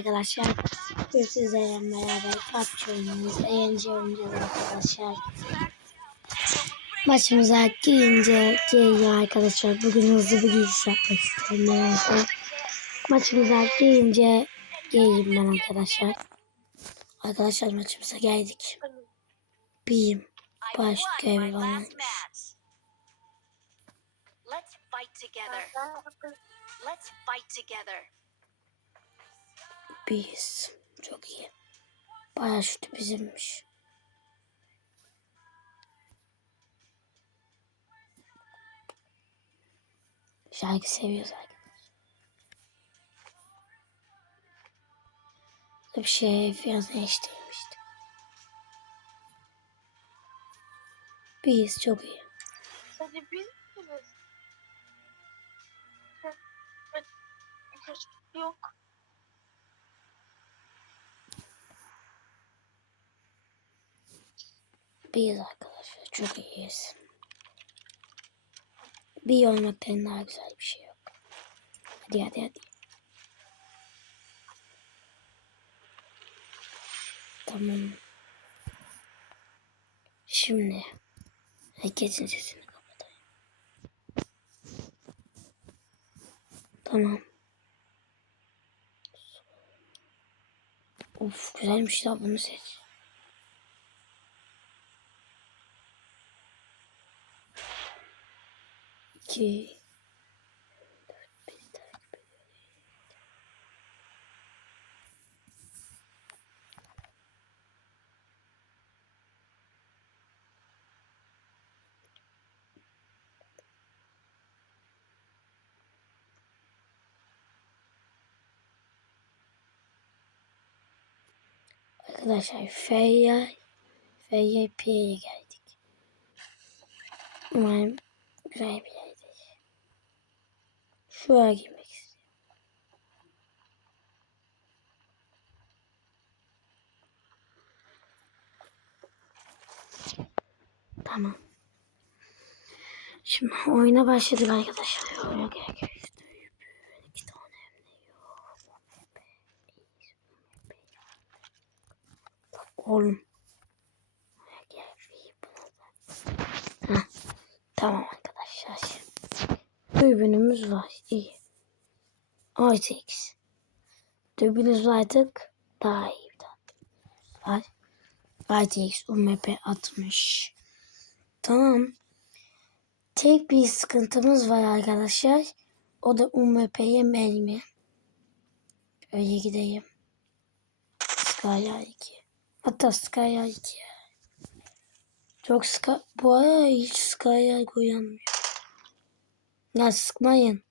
arkadaşlar. Bugün sizlerle beraber PUBG oynuyoruz. Eğlence oynayacağız arkadaşlar. Maçımıza girince geliyor arkadaşlar. Bugün hızlı bir giriş yapmak istiyorum arkadaşlar. Maçımıza girince geleyim ben arkadaşlar. Arkadaşlar maçımıza geldik. Biyim. I Baş görevi match. Let's fight together. Let's fight together. Biz. Çok iyi. Paraşütü bizimmiş. Şarkı seviyoruz arkadaşlar. Bir şey biraz değiştirmiştim. Biz çok iyi. Hadi biz? Yok. Biz arkadaşlar çok iyiyiz. Bir olmaktan daha güzel bir şey yok. Hadi hadi hadi. Tamam. Şimdi herkesin sesini kapatayım. Tamam. Of güzelmiş ya bunu seç. İki. Dört, beş takip ediyoruz. Arkadaşlar Feyyay Pi'ye geldik. Umarım güzel bir yerdeyiz. Şuraya girmek. Tamam. Şimdi oyuna başladık arkadaşlar. Oyuna gerek. Oğlum. Heh. Tamam. Dürbünümüz var. İyi. RTX. Dürbünümüz artık daha iyi. Var. RTX UMP 60. Tamam. Tek bir sıkıntımız var arkadaşlar. O da UMP'ye mermi. Öyle gideyim. Skyline 2. Hatta Skyline 2. Çok ska bu ara hiç Skyline koyamıyor. Sıkmayın.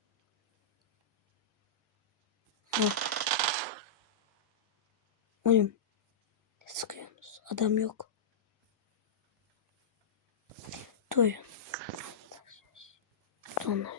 Ha. Oğlum. Ne sıkıyorsunuz? Adam yok. Duyun. Onlar.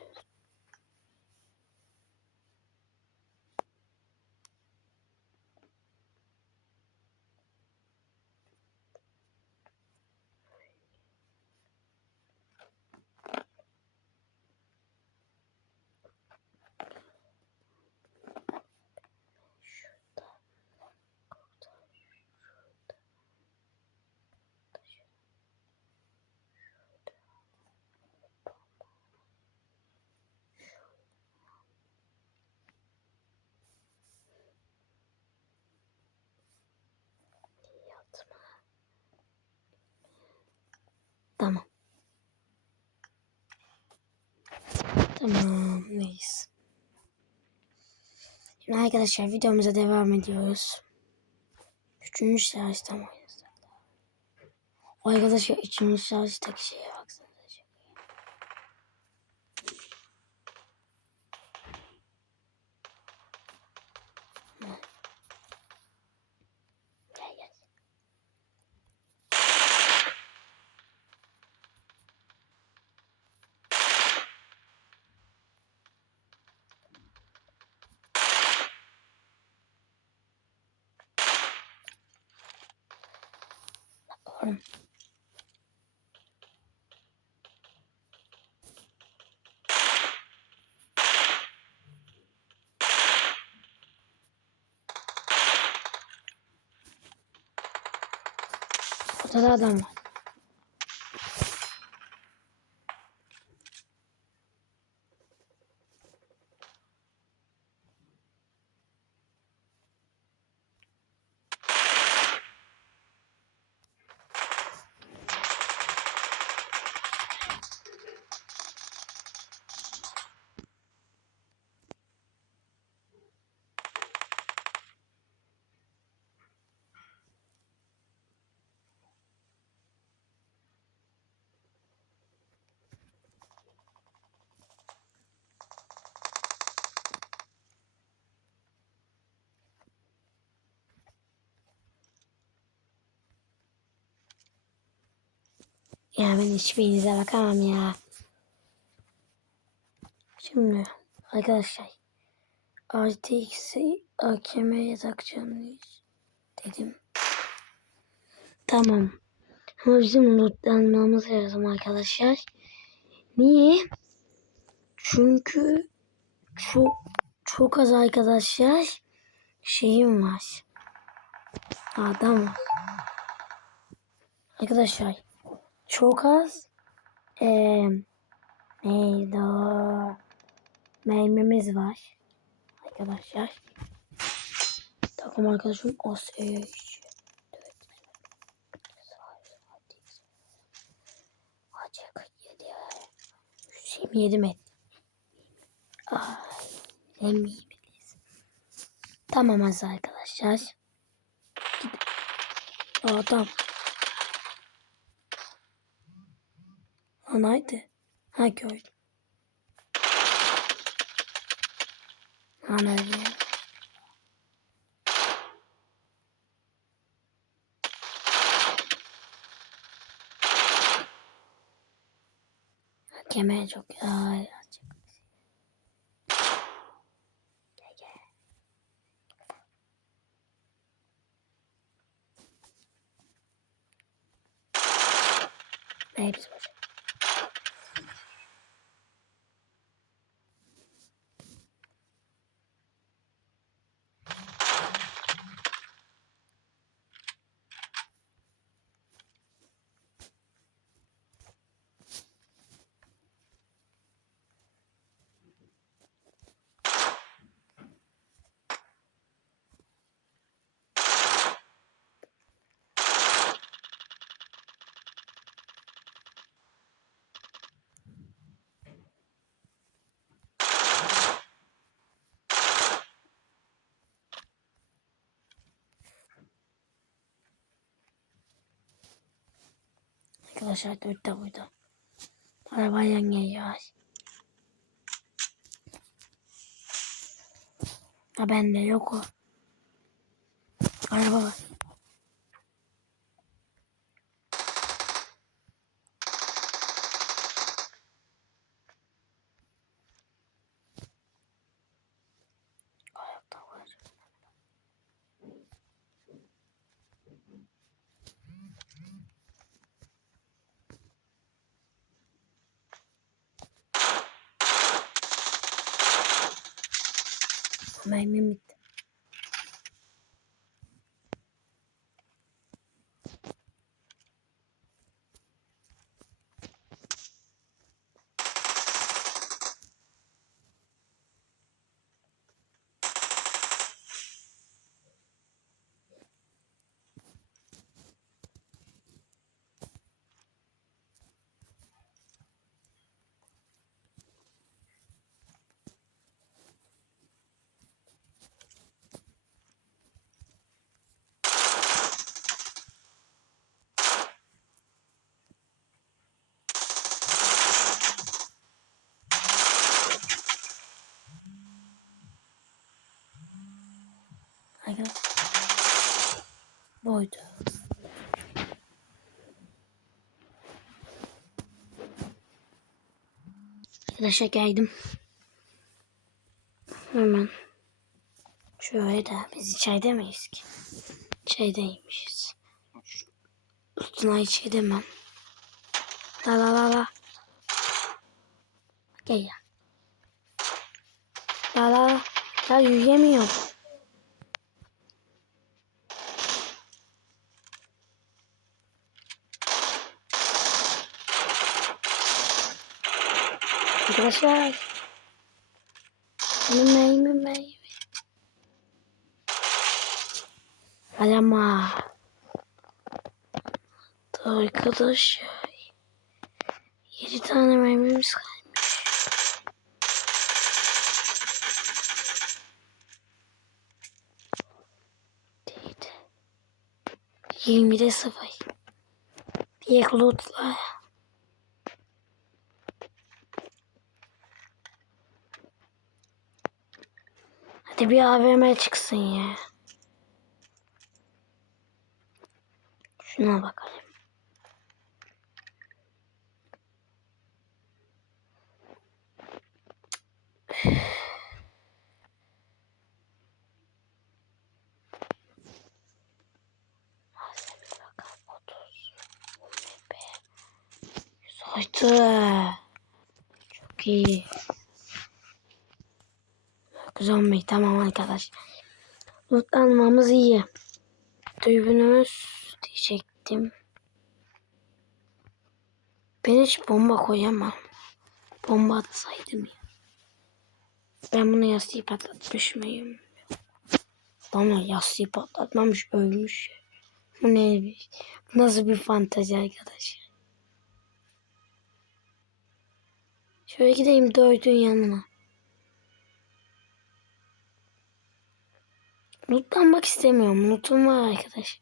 Tamam. Neyse. Şimdi arkadaşlar videomuza devam ediyoruz. Üçüncü mı oynasak? Arkadaşlar üçüncü şarjdaki şeye baksanıza. Bakalım. Burada da adam var. Ya ben hiçbirinize bakamam ya. Şimdi arkadaşlar RTX'i AKM'ye takacağım dedim. Tamam. Ama bizim lootlanmamız lazım arkadaşlar. Niye? Çünkü çok çok az arkadaşlar şeyim var. Adam var. Arkadaşlar çok az eee neydi o? Mermimiz var. Arkadaşlar. Takım arkadaşım. Acı 47 127 metre. Ay. Tamam az arkadaşlar. Gidin. Adam. Anaydı. Ha gördüm. Ana öyle. Kemer çok ay açık. Gel gel. Hepsi boş. Arkadaşlar dörtte burada. Arabayla geliyor. Ha bende yok o. Araba var. ሀይሚ bitti. Arkadaşlar. Buydu. Arkadaşlar geldim. Hemen. Şöyle de biz içeride miyiz ki? İçerideymişiz. Üstüne hiç edemem. La la la la. Gel ya. La la la. Ya yürüyemiyorum. Arkadaşlar. Mümey mümey. Hadi ama. Arkadaşlar. Yedi tane mermimiz kalmış. Değildi. 20'de 0. Diğer lootlar. Hadi bir AVM çıksın ya. Şuna bakalım. Saytı. Çok iyi. Zombi tamam arkadaş. Lootlanmamız iyi. Dürbünümüz diyecektim. Ben hiç bomba koyamam. Bomba atsaydım ya. Ben bunu yastığı patlatmış mıyım? Bana yastığı patlatmamış ölmüş. Bu ne? nasıl bir fantazi arkadaş? Şöyle gideyim dördün yanına. Lootlanmak istemiyorum. Lootum var arkadaş.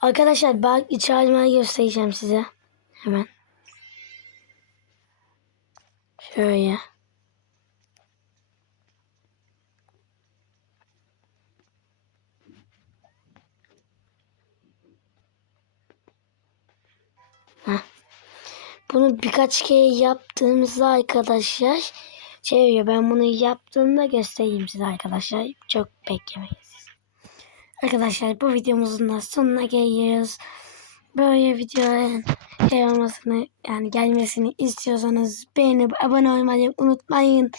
Arkadaşlar ben iç halimi göstereceğim size. Hemen. Şöyle. Heh. Bunu birkaç kere yaptığımızda arkadaşlar şey ben bunu yaptığımda göstereyim size arkadaşlar. Çok beklemeyin. Arkadaşlar bu videomuzun da sonuna geliyoruz. Böyle videoların şey olmasını yani gelmesini istiyorsanız beğenip abone olmayı unutmayın.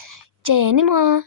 Cenim o.